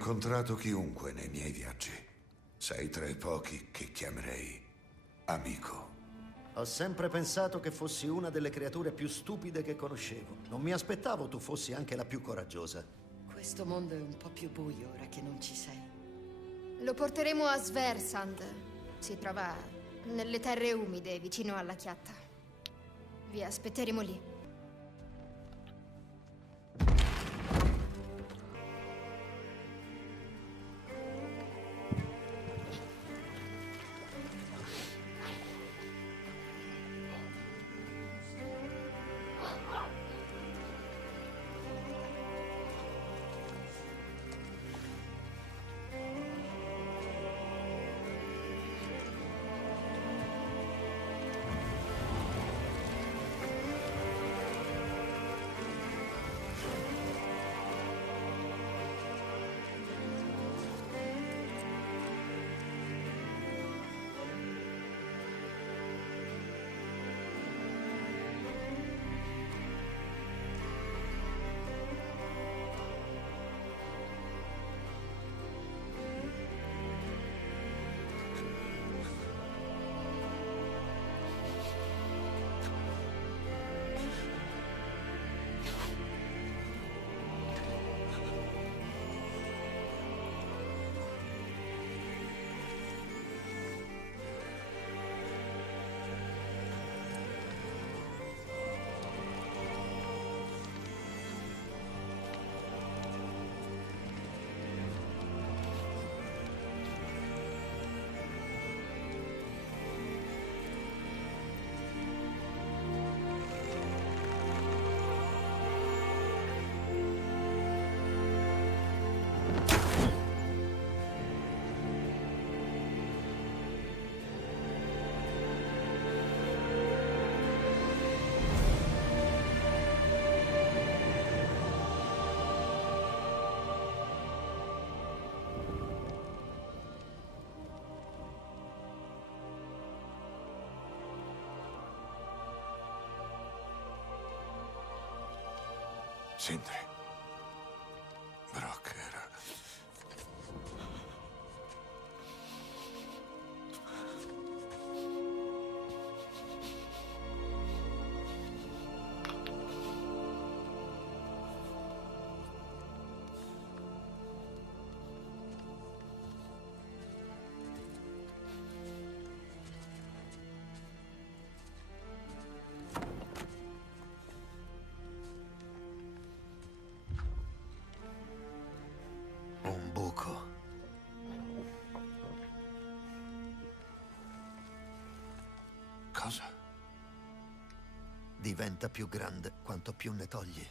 incontrato chiunque nei miei viaggi. Sei tra i pochi che chiamerei amico. Ho sempre pensato che fossi una delle creature più stupide che conoscevo. Non mi aspettavo tu fossi anche la più coraggiosa. Questo mondo è un po' più buio ora che non ci sei. Lo porteremo a Sversand. Si trova nelle terre umide, vicino alla chiatta. Vi aspetteremo lì. Sindri. Brok era... Un buco. Cosa? Diventa più grande quanto più ne togli.